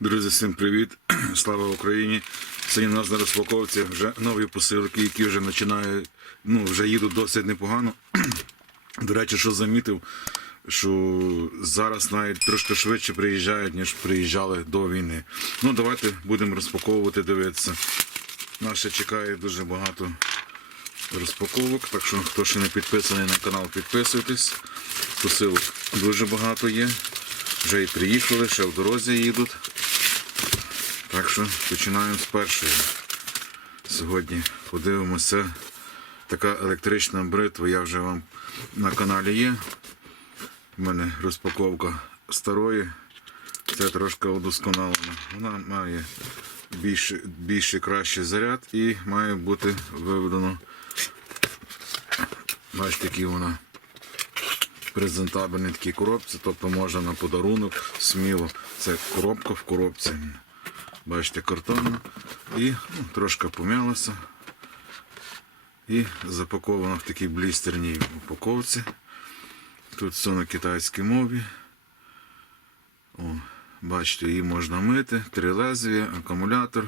Друзі, всім привіт! Слава Україні! Сьогодні у нас на розпаковці вже нові посилки, які вже починають, ну, вже їдуть досить непогано. До речі, що замітив, що зараз навіть трошки швидше приїжджають, ніж приїжджали до війни. Ну, давайте будемо розпаковувати, дивитися. Нас ще чекає дуже багато розпаковок, так що хто ще не підписаний на канал, підписуйтесь. Посилок дуже багато є. Вже і приїхали, ще в дорозі їдуть. Так що починаємо з першої. Сьогодні подивимося. Така електрична бритва, я вже вам на каналі є. У мене розпаковка старої. Це трошки удосконалена. Вона має більше, більше кращий заряд і має бути виведено. Бачите, які вона презентабельні такі коробці, тобто можна на подарунок сміло. Це коробка в коробці. Бачите, картонна. І ну, трошки пом'ялася. І запакована в такій блістерній упаковці. Тут все на китайській мові. О, бачите, її можна мити, три лезвія, акумулятор,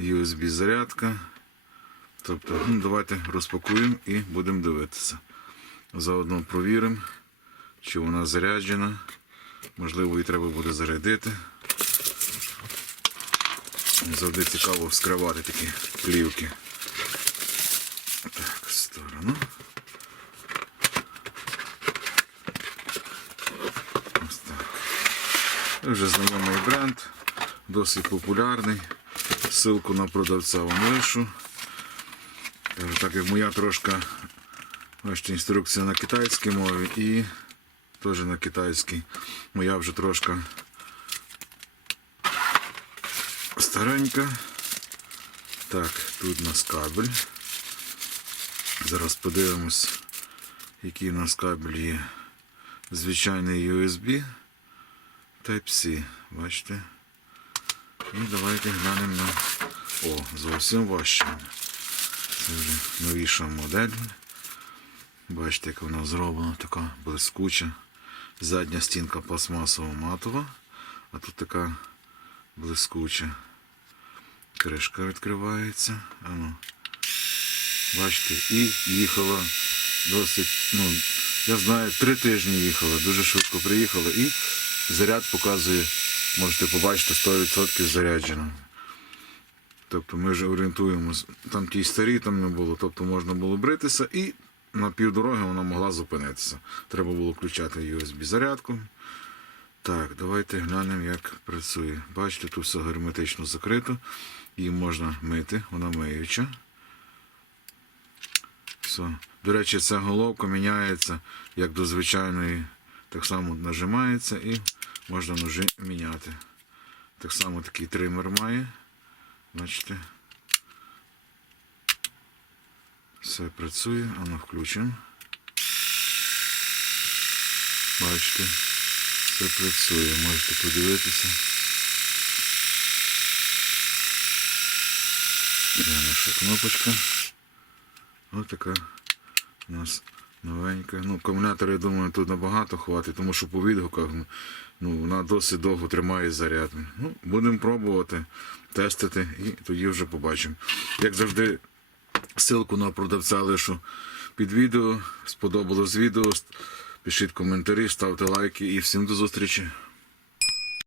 USB зарядка. Тобто, ну, давайте розпакуємо і будемо дивитися. Заодно провіримо, чи вона заряджена. Можливо, її треба буде зарядити. Завжди цікаво вскривати такі плівки. Так, сторону. Ось так. Вже знайомий бренд, досить популярний. Ссылку на продавця вам лишу. Е, Так як моя трошки, бачите, інструкція на китайській мові і теж на китайській. Моя вже трошки старенька. Так, тут у нас кабель. Зараз подивимось, який у нас кабель є. Звичайний USB Type-C, бачите? І давайте глянемо на... О, зовсім важче. Це вже новіша модель. Бачите, як вона зроблена, така блискуча. Задня стінка пластмасово матова, а тут така блискуча. Кришка відкривається. Ану. Бачите, і їхала досить, ну, я знаю, три тижні їхала, дуже швидко приїхала і заряд показує, можете побачити, 100% заряджено. Тобто ми вже орієнтуємось, там ті старі там не було, тобто можна було бритися і на півдороги вона могла зупинитися. Треба було включати USB зарядку. Так, давайте глянемо, як працює. Бачите, тут все герметично закрито. Її можна мити, вона миюча. Все. До речі, ця головка міняється як до звичайної. Так само нажимається і можна ножі міняти. Так само такий тример має. Бачите. Все працює, воно включимо. Бачите, все працює, можете подивитися. Де наша кнопочка. Ось така у нас новенька. Ну, акумулятор, я думаю, тут набагато хватить, тому що по відгуках ну, вона досить довго тримає заряд. Ну, будемо пробувати, тестити і тоді вже побачимо. Як завжди, ссылку на продавця лишу під відео. Сподобалось відео. Пишіть коментарі, ставте лайки і всім до зустрічі.